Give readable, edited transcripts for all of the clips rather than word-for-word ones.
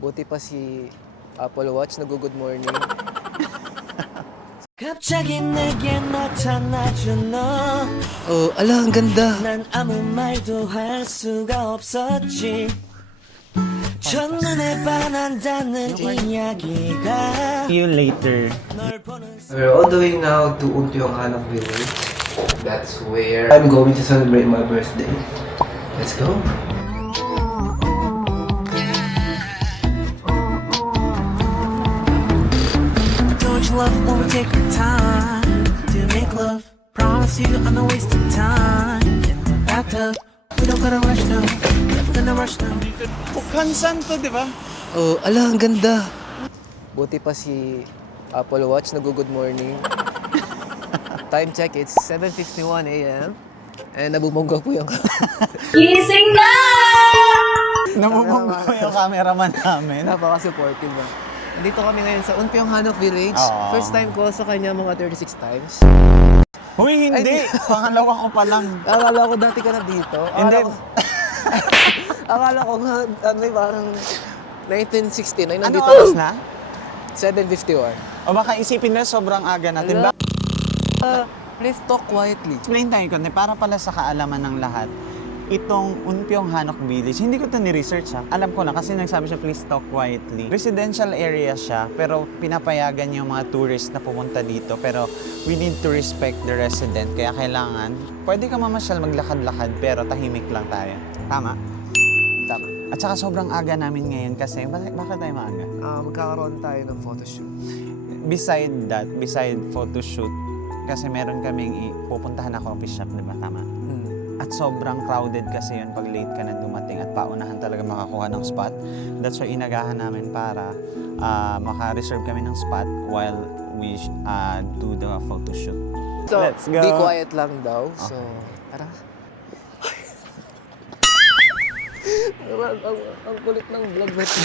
Buti pa si Apple Watch nag-good morning. 갑자기 내게 나타나준 너. Oh, ala, ang ganda. 난 아무 말도 할 수가 없었지. 첫눈에 반한다는 이야기가. See you later. 널 보는 We're all the way now to Unpyonghanok Village. That's where I'm going to celebrate my birthday. Let's go. Don't you love when we take our time to make love? Promise you I'm not wasting time in the bathtub. We don't gotta rush now, never gonna rush now. Bukhansan to, di ba? Oh, ala, ang ganda. Buti pa si Apple Watch nag-good morning. Time check, it's 7:51 a.m. And nabubongga po yung Gising na! Namumunggo yung cameraman namin. napaka-supportive ba. Nandito kami ngayon sa Unpyonghanok Village. Oo. First time ko sa kanya mga 36 times. Uy, hindi. Pangalawa ko pa lang. Akala ko dati ka na dito. Hindi. Akala ko nga, parang 1969, Ano nandito oras na? 7:51. O baka isipin na sobrang aga natin. Ala. Please talk quietly. Explain tayo konti para pala sa kaalaman ng lahat. Itong Unpyonghanok Village, hindi ko ito ni-research ha. Alam ko na kasi nagsabi siya, please talk quietly. Residential area siya, pero pinapayagan yung mga tourists na pumunta dito. Pero we need to respect the resident. Kaya kailangan, pwede ka mamasyal maglakad-lakad, pero tahimik lang tayo. Tama? Tama. At saka sobrang aga namin ngayon kasi, bakit tayo maaga? Magkakaroon tayo ng photoshoot. Beside photoshoot, kasi meron kaming pupuntahan na coffee shop, di ba? Tama? At sobrang crowded kasi yun pag late ka na dumating at paunahan talaga makakuha ng spot. That's why inagahan namin para maka-reserve kami ng spot while we do the photo shoot. So, Let's go. be quiet lang daw. So, tara. ang kulit ng vlog natin.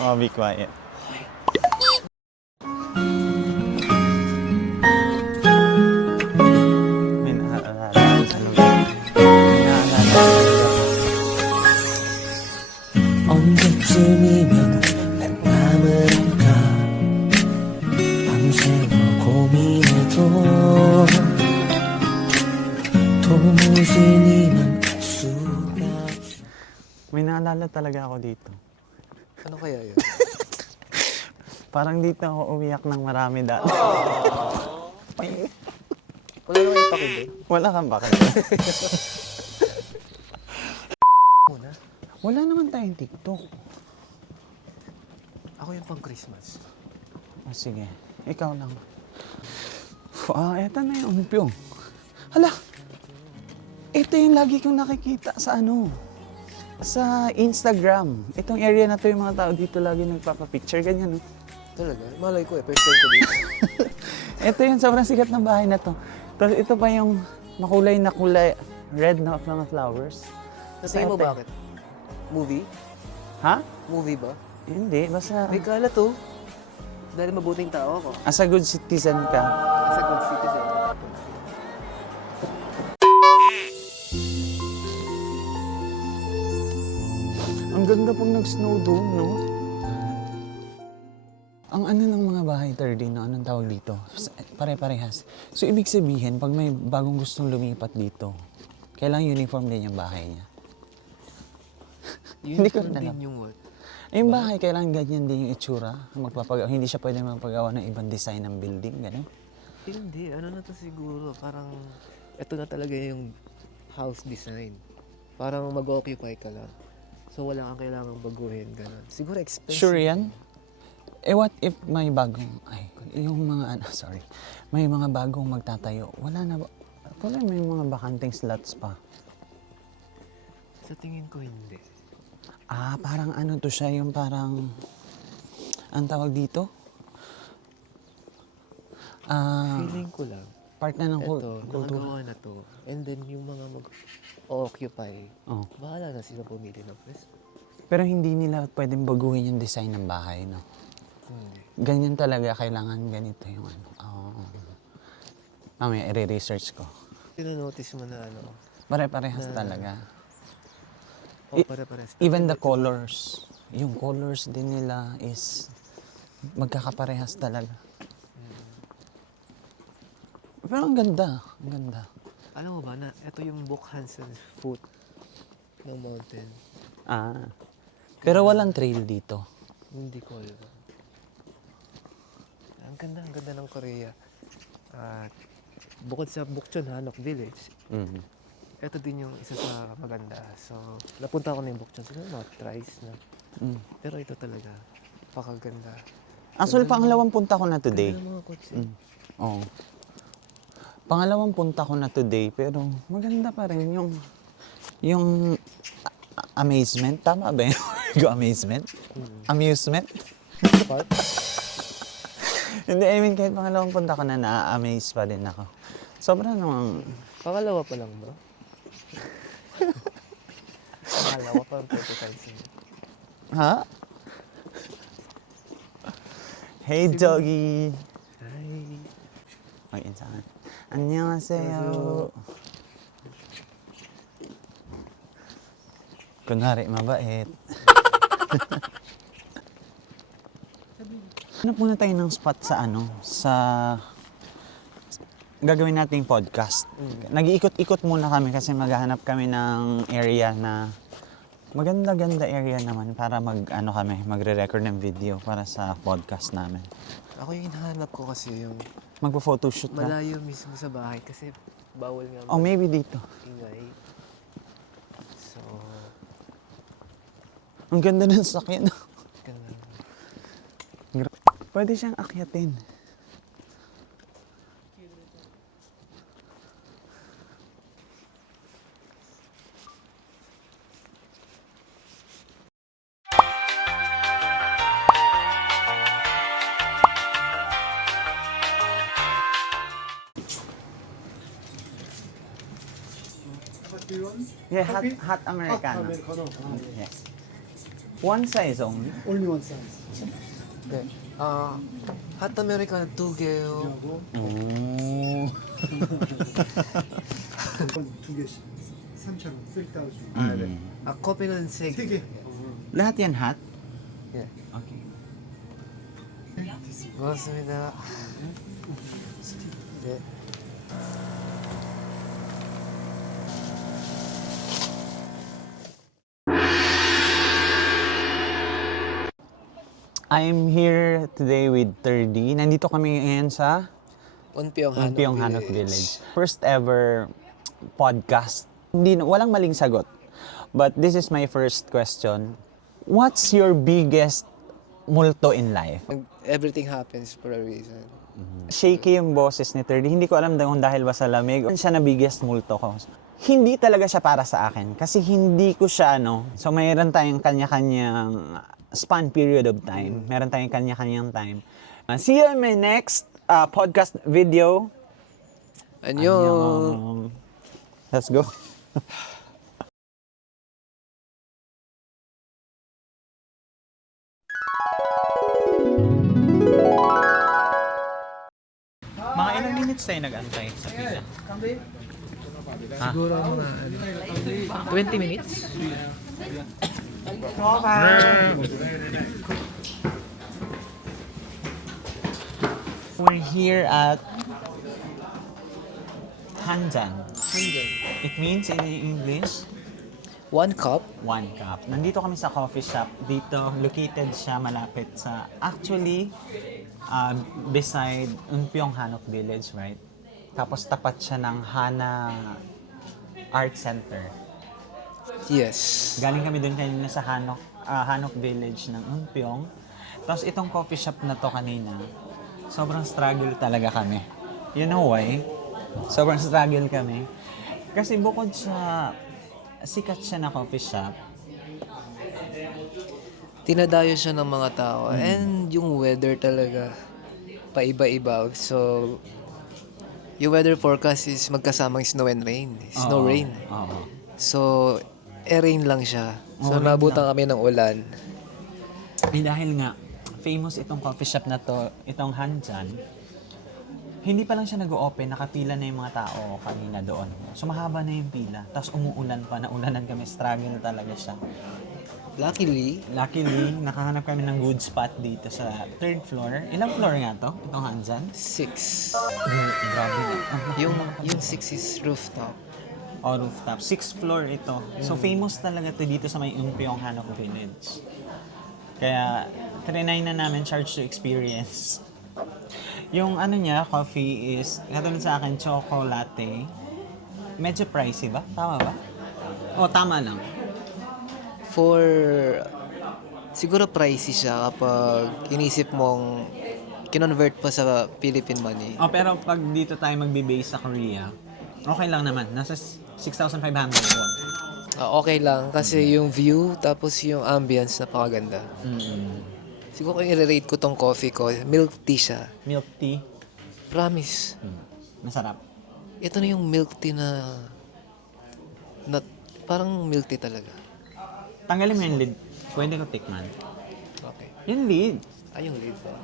Oh, be quiet. May naalala sa lugar. May naalala sa lugar. 언제쯤이면 난 밤을 할까 밤새워 고민해도 도무지 니만 알 수가 없어. May naalala talaga ako dito. Ano kaya yun? Parang dito ako umiyak ng marami dati. Wala naman yung pakindi. Wala kang bakit? Muna. Wala naman tayong TikTok. Ako yung pang Christmas. O sige, ikaw lang. Eto na yung umpyong. Hala! Ito yung lagi kong nakikita sa sa Instagram. Itong area na to yung mga tao dito lagi nagpapapicture, ganyan. No? Talaga? Malay ko first time ko dito. Ito yung sobrang sikat na bahay na to. Tapos ito pa yung makulay na kulay, red na mga flowers. Sa tingin mo bakit? Movie? Ha? Movie ba? Hindi, basta May kalat to. Dahil mabuting tao ako. as a good citizen ka. As a good citizen. Ang ganda pag nag-snow doon, no? Ang ano ng mga bahay, 30, no? Anong tawag dito? Pare-parehas. So, ibig sabihin, pag may bagong gustong lumipat dito, kailangan uniform din yung bahay niya. Hindi ko rin alam. Yung what? Yung bahay, kailangan ganyan din yung itsura. Hindi siya pwede magpagawa ng ibang design ng building, gano'n. Hindi. Ano na to siguro? Parang, ito na talaga yung house design. Parang mag-occupy ka lang. So, wala kang kailangang baguhin, gano'n. Siguro expensive. Sure yan? Eh, what if may bagong, yung mga, may mga bagong magtatayo, wala na ba? Wala, may mga bakanting slots pa. Sa tingin ko, hindi. Parang ano to siya, yung parang, ang tawag dito? Feeling ko lang. Part na ng Ito, kultura. nakagawa na to. And then, yung mga mag-occupy, Oh. bahala na sila pumili ng pwesto. Pero hindi nila pwedeng baguhin yung design ng bahay, no? Ganyan talaga, kailangan ganito yung ano. Mamaya, i-research ko. Tino-notice mo na Pare-parehas talaga. Pare-pares. Even the colors. yung colors din nila is magkakaparehas talaga. Pero ang ganda, ang ganda. Alam mo ba na ito yung Book Hansen foot ng mountain? Ah. Pero walang trail dito. Hindi ko alam. Ang ganda ng Korea. At bukod sa Bukchon Hanok Village, Mhm. ito din yung isa sa maganda. So, napunta ako na yung Bukchon. Siguro mga thrice na. Mm. Pero ito talaga, pakaganda. Actually, pangalawang punta ko na today. Ganda ng mga kotse. Mm. Oo. Pangalawang punta ko na today, pero maganda pa rin yung amazement. Tama ba yun? Yung amazement? Amusement? Park? Hindi, I mean, kahit pangalawang punta ko na, na-amaze pa din ako. Sobrang namang, Pangalawa pa lang ba? Pangalawa pa ang prototyping. ha? Hey, doggy! Hi! Ay, insan. Annyeonghaseyo. Kunwari, mabait. Hanap muna tayo ng spot sa gagawin nating podcast. Nag-iikot-ikot muna kami kasi maghahanap kami ng area na maganda-ganda area naman para magre-record ng video para sa podcast namin. Ako yung hinahanap ko kasi yung Magpo-photoshoot ka? malayo mismo sa bahay kasi bawal nga Oh, maybe dito. ingay. So, Ang ganda ng sakyan. ganda. Pwede siyang akyatin. Yeah, hot Americano. Yes. One size only. Only one size. 네. 핫 아메리카노 2개요. Oh. 두 개씩. 3,000원, 3,000. 아, 네. 커피는 3개. 세 개. Lahat yan hot? 예. Okay. 고맙습니다. 네. I'm here today with 30. Nandito kami ngayon sa Unpyong Hanok Village. First ever podcast. Walang maling sagot. But this is my first question. What's your biggest multo in life? Everything happens for a reason. Shaky yung boses ni 30. Hindi ko alam kung dahil ba sa lamig. Siya na biggest multo ko. Hindi talaga siya para sa akin. Kasi hindi ko siya, So, mayroon tayong kanya-kanyang span period of time. Meron tayong kanya-kanyang time. See you in my next podcast video. 안녕. Let's go. Mga ilang minutes tayo nag-antay sa pila? siguro mga 20 minutes. We're here at Hanjan. It means in English, 1 cup. 1 cup. Nandito kami sa coffee shop. Dito, located siya malapit sa, actually, beside Unpyong Hanok Village, right? Tapos tapat siya ng Hana Art Center. Yes. Galing kami doon kanina sa Hanok Village ng Unpyong. Tapos itong coffee shop na to kanina, sobrang struggle talaga kami. You know why? Sobrang struggle kami. Kasi bukod sa sikat siya na coffee shop, Tinadayo siya ng mga tao. And yung weather talaga, paiba-iba. So, yung weather forecast is magkasamang snow and rain. Snow, rain. Oo. So, rain lang siya. So, rain nabutan kami ng ulan. Eh dahil nga, famous itong coffee shop na to, itong Hanjan, hindi pa lang siya nag-o-open, nakapila na yung mga tao kanina doon. So mahaba na yung pila, tapos umuulan pa, naulanan kami, struggle talaga siya. Luckily, nakahanap kami ng good spot dito sa 3rd floor. Ilang floor nga to? Itong Hanzan? 6. Grabe na. Yung 6 is rooftop. Oh, rooftop. 6th floor ito. So, famous talaga to dito sa may Umpiong Hanok Village. Kaya, trinay na namin charge to experience. Yung ano niya, coffee is, katulad sa akin, choco latte. Medyo pricey ba? Tama ba? Oh, tama lang. For, siguro pricey siya kapag inisip mong kinonvert pa sa Philippine money. Oh, pero pag dito tayo magbe-base sa Korea, okay lang naman. Nasa 6,500 won. Okay lang kasi yung view tapos yung ambience napakaganda. Siguro kung i-rate ko tong coffee ko, milk tea siya. Milk tea. Promise. Masarap. Ito na yung milk tea na parang milk tea talaga. Tanggalin mo yung lid. Pwede ko tikman. Okay. Yung lid. Ay, yung lid ba?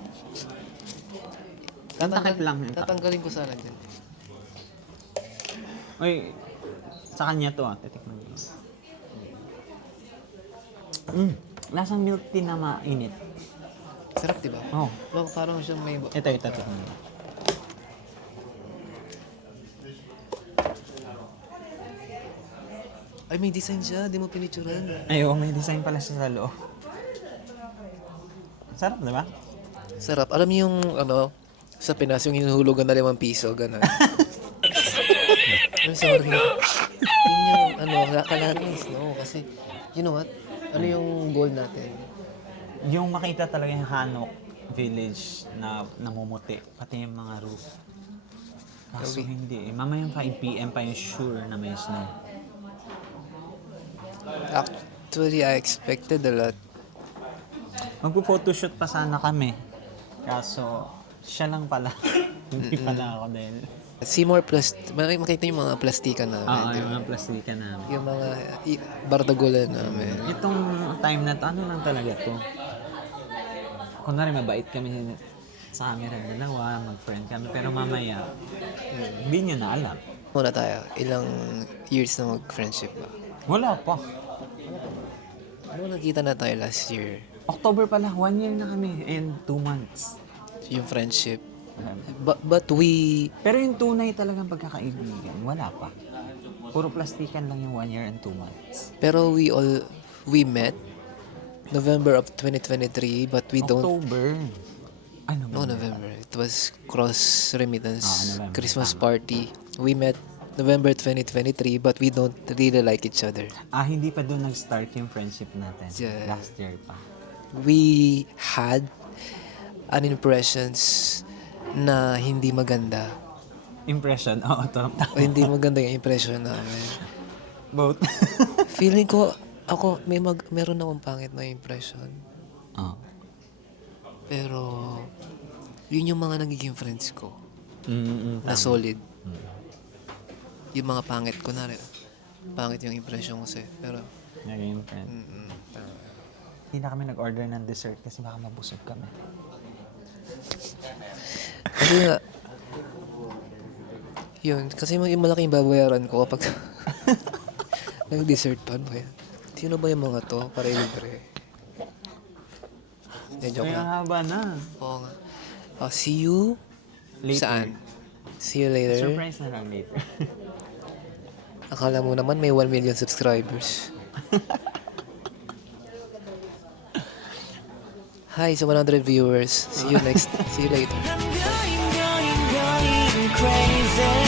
Yung takip lang. Yung takip. Tatanggalin ko sana dyan. Uy, sa kanya to titikman ko. Lasang milk tea na mainit. Sarap, diba? Oh. Parang siyang may... Ito, tikman mo. Ay, may design siya. Di mo pinicturan. Ay, may design pala siya sa loob. Sarap, di ba? Sarap. Alam niyo yung, sa Pinas, yung hinuhulugan na 5 piso, gano'n. I'm sorry. Yun yung, kalaris, no? Kasi, you know what? Ano yung goal natin? Yung makita talaga yung Hanok Village na namumuti, pati yung mga roof. Kaso hindi. Mamayang 5 p.m. pa yung sure na may snow. Actually, I expected a lot. Magpo-photoshoot pa sana kami. Kaso, siya lang pala. Hindi pala ako dahil. Seymour makita yung mga plastikan namin. Oo, di yung ba? mga plastika namin. Yung mga bardagulan namin. Itong time na to, ano lang talaga to? Kunwari mabait kami sa camera dalawa, mag-friend kami. Pero mamaya, hindi nyo na alam. Muna tayo, ilang years na mag-friendship ba? Wala pa. Ano nakita na tayo last year? October pala, 1 year na kami and 2 months. Yung friendship. But we... Pero yung tunay talagang pagkakaibigan, wala pa. Puro plastikan lang yung 1 year and 2 months. Pero we met November of 2023, but we don't... October. Ano No, November. It was cross remittance November. Christmas party. We met November 2023, but we don't really like each other. Hindi pa doon nag-start yung friendship natin. Yeah. Last year pa. We had an impressions na hindi maganda. Impression? Oo, to. O hindi maganda yung impression namin. Both. Feeling ko, meron akong pangit na impression. Oh. Pero, yun yung mga nagiging friends ko. Na Tama. solid. Yung mga pangit ko na rin. Pangit yung impression ko sa'yo. Pero, Naging friend. tama. Hindi na kami nag-order ng dessert kasi baka mabusog kami. Kasi nga, yun, kasi yung malaking babayaran ko kapag nag-dessert pa ba yan? Sino ba yung mga to para ilibre? Joke Kaya lang. haba na. Oo nga. See you? Later. Saan? See you later. Surprise na lang later. Akala mo naman may 1 million subscribers. Hi sa 100 viewers. See you later. I'm going crazy.